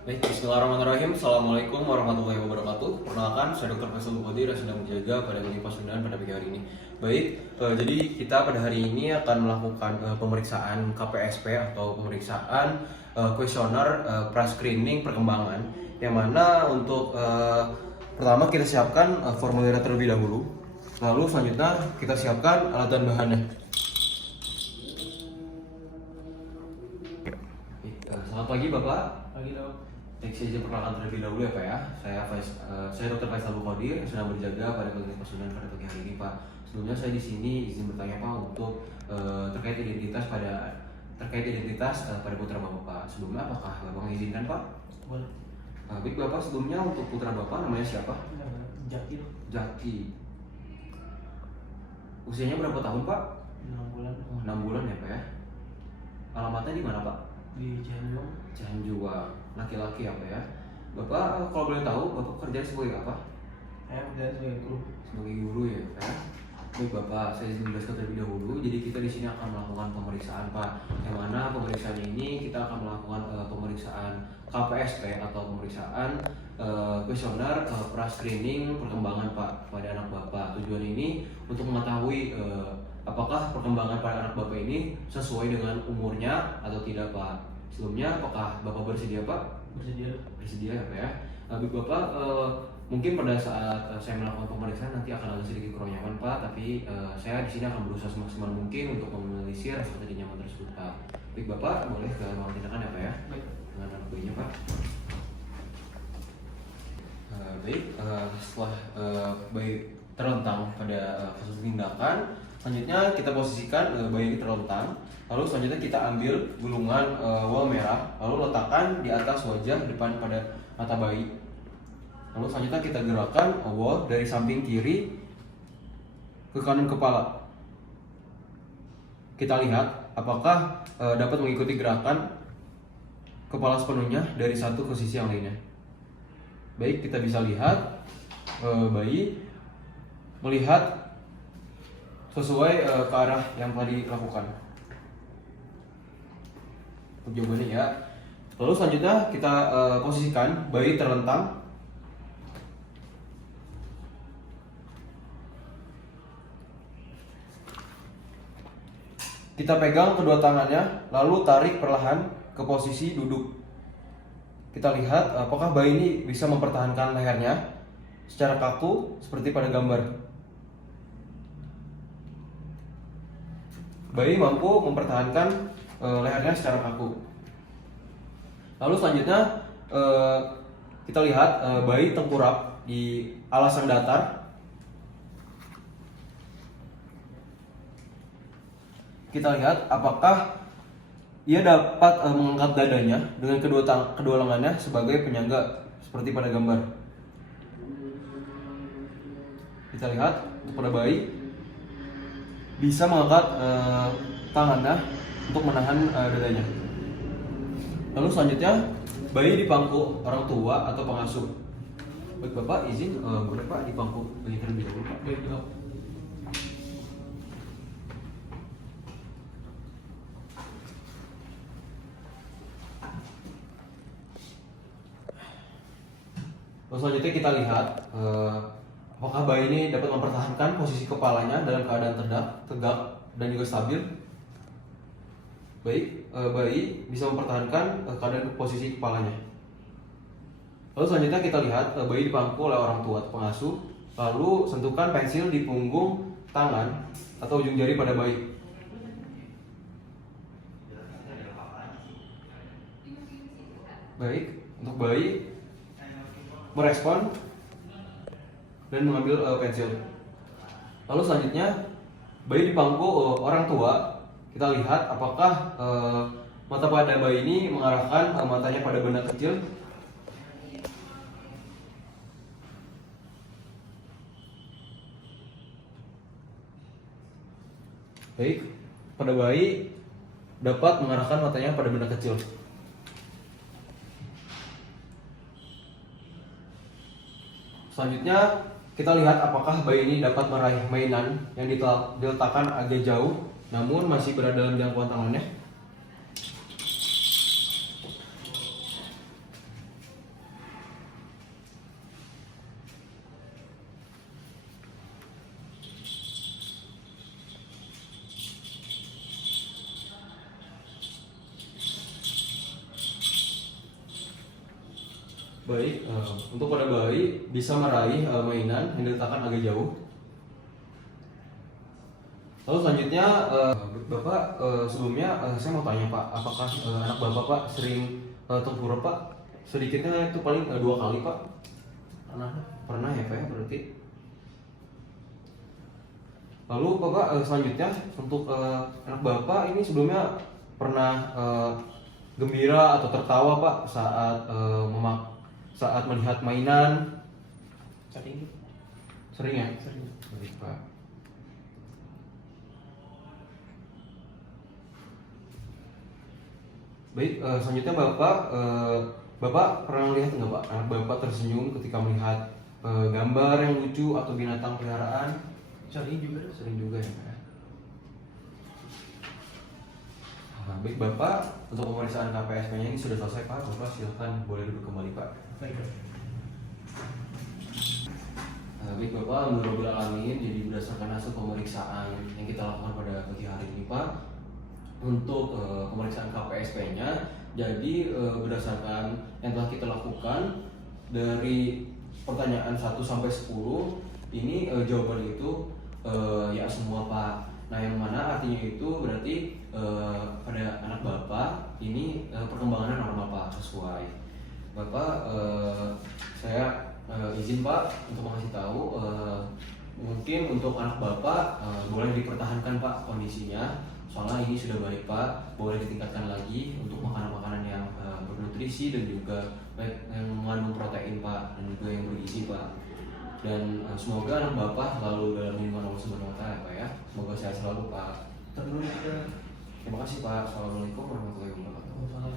Baik, Bismillahirrahmanirrahim. Assalamualaikum warahmatullahi wabarakatuh. Perkenalkan, saya Dr. Faisal Bukhari dan sedang menjaga pada klinik Pasundan pada pagi hari ini. Baik, jadi kita pada hari ini akan melakukan pemeriksaan KPSP atau pemeriksaan kuesioner pra-screening perkembangan. Yang mana untuk pertama kita siapkan formulir terlebih dahulu. Lalu selanjutnya kita siapkan alat dan bahannya. Selamat pagi Bapak. Pagi dok. Baik, saya izin perkenalkan terlebih dahulu ya Pak ya. Saya Dr. Faisal Bukhari yang sedang berjaga pada klinik Pasundan pada pagi hari ini Pak. Sebelumnya saya di sini izin bertanya Pak untuk terkait identitas pada putra Bapak Pak. Sebelumnya apakah Bapak mengizinkan Pak? Boleh. Baik Bapak, sebelumnya untuk putra Bapak namanya siapa? Jaki. Jaki. Usianya berapa tahun Pak? 6 bulan. 6 bulan ya Pak ya. Alamatnya di mana Pak? Di Cianjur. Cianjur, laki-laki apa ya? Bapak kalau boleh tahu, Bapak kerja sebagai apa? Saya kerja sebagai guru. Sebagai guru ya, Pak. Baik Bapak, saya izin menjelaskan terlebih dahulu. Jadi kita di sini akan melakukan pemeriksaan Pak. Yang mana pemeriksaan ini kita akan melakukan pemeriksaan KPSP atau pemeriksaan kuesioner pra-screening perkembangan Pak pada anak Bapak. Tujuan ini untuk mengetahui apakah perkembangan pada anak Bapak ini sesuai dengan umurnya atau tidak Pak. Sebelumnya apakah Bapak bersedia Pak? Bersedia. Bersedia ya Pak ya. Baik Bapak, mungkin pada saat saya melakukan pemeriksaan nanti akan ada sedikit kurang nyaman Pak, tapi saya di sini akan berusaha semaksimal mungkin untuk meminimalisir rasa tidak nyaman tersebut Pak. Baik Bapak, boleh ke ruang tindakan ya Pak ya? Baik. Dengan anak bayinya Pak. Baik, setelah bayi terlentang pada kasus tindakan, selanjutnya kita posisikan bayi ini terlentang. Lalu selanjutnya kita ambil gulungan wol merah, lalu letakkan di atas wajah depan pada mata bayi. Lalu selanjutnya kita gerakkan wol dari samping kiri ke kanan kepala. Kita lihat apakah dapat mengikuti gerakan kepala sepenuhnya dari satu ke sisi yang lainnya. Baik, kita bisa lihat bayi melihat sesuai ke arah yang tadi dilakukan. Untuk jawabannya ya. Lalu selanjutnya kita posisikan bayi terlentang. Kita pegang kedua tangannya, lalu tarik perlahan ke posisi duduk. Kita lihat apakah bayi ini bisa mempertahankan lehernya secara kaku seperti pada gambar. Bayi mampu mempertahankan lehernya secara kaku. Lalu selanjutnya kita lihat bayi tengkurap di alas yang datar. Kita lihat apakah ia dapat mengangkat dadanya dengan kedua lengannya sebagai penyangga seperti pada gambar. Kita lihat untuk pada bayi bisa mengangkat tangannya untuk menahan dadanya. Lalu selanjutnya bayi dipangku orang tua atau pengasuh. Baik Bapak, izin boleh Pak dipangku bayi terlebih dahulu Pak. Baik dok. Lalu selanjutnya kita lihat apakah bayi ini dapat mempertahankan posisi kepalanya dalam keadaan tegak dan juga stabil. Baik, bayi bisa mempertahankan keadaan posisi kepalanya. Lalu selanjutnya kita lihat bayi dipangku oleh orang tua atau pengasuh. Lalu sentuhkan pensil di punggung tangan atau ujung jari pada bayi. Baik, untuk bayi merespon dan mengambil pensil. Lalu selanjutnya bayi dipangku orang tua. Kita lihat apakah mata pada bayi ini mengarahkan matanya pada benda kecil. Baik, pada bayi dapat mengarahkan matanya pada benda kecil. Selanjutnya kita lihat apakah bayi ini dapat meraih mainan yang diletakkan agak jauh namun masih berada dalam jangkauan tangannya. Baik, untuk pada bayi bisa meraih mainan yang diletakkan agak jauh. Lalu selanjutnya, Bapak sebelumnya saya mau tanya Pak, apakah anak Bapak Pak sering tempurung Pak? Sedikitnya itu paling 2 kali Pak. Pernah ya Pak ya berarti. Lalu Bapak selanjutnya untuk anak Bapak ini sebelumnya pernah gembira atau tertawa Pak saat melihat mainan? Sering. Sering ya? Sering. Baik Pak. Baik, selanjutnya Bapak pernah lihat nggak Pak anak Bapak tersenyum ketika melihat gambar yang lucu atau binatang peliharaan? Sering juga. Sering juga ya Pak ya. Nah, baik Bapak, untuk pemeriksaan KPSP-nya ini sudah selesai Pak. Bapak silakan boleh duduk kembali Pak. Baik. Baik Bapak, menurut Rabbil Alamin, jadi berdasarkan hasil pemeriksaan yang kita lakukan pada pagi hari ini Pak, untuk pemeriksaan KPSP-nya, jadi berdasarkan yang telah kita lakukan dari pertanyaan 1 sampai 10, ini jawaban itu ya semua Pak. Nah yang mana artinya itu berarti pada anak Bapak ini perkembangannya normal Pak, sesuai. Bapak saya izin Pak untuk mengasih tahu mungkin untuk anak Bapak boleh dipertahankan Pak kondisinya, soalnya ini sudah baik Pak, boleh ditingkatkan lagi untuk makanan-makanan yang bernutrisi dan juga yang mengandung protein Pak, dan juga yang bergizi Pak. Dan semoga anak Bapak selalu dalam lindungan Allah Subhanahu wa Ta'ala Pak ya. Semoga sehat selalu Pak. Terus Terima kasih Pak. Assalamualaikum warahmatullahi wabarakatuh.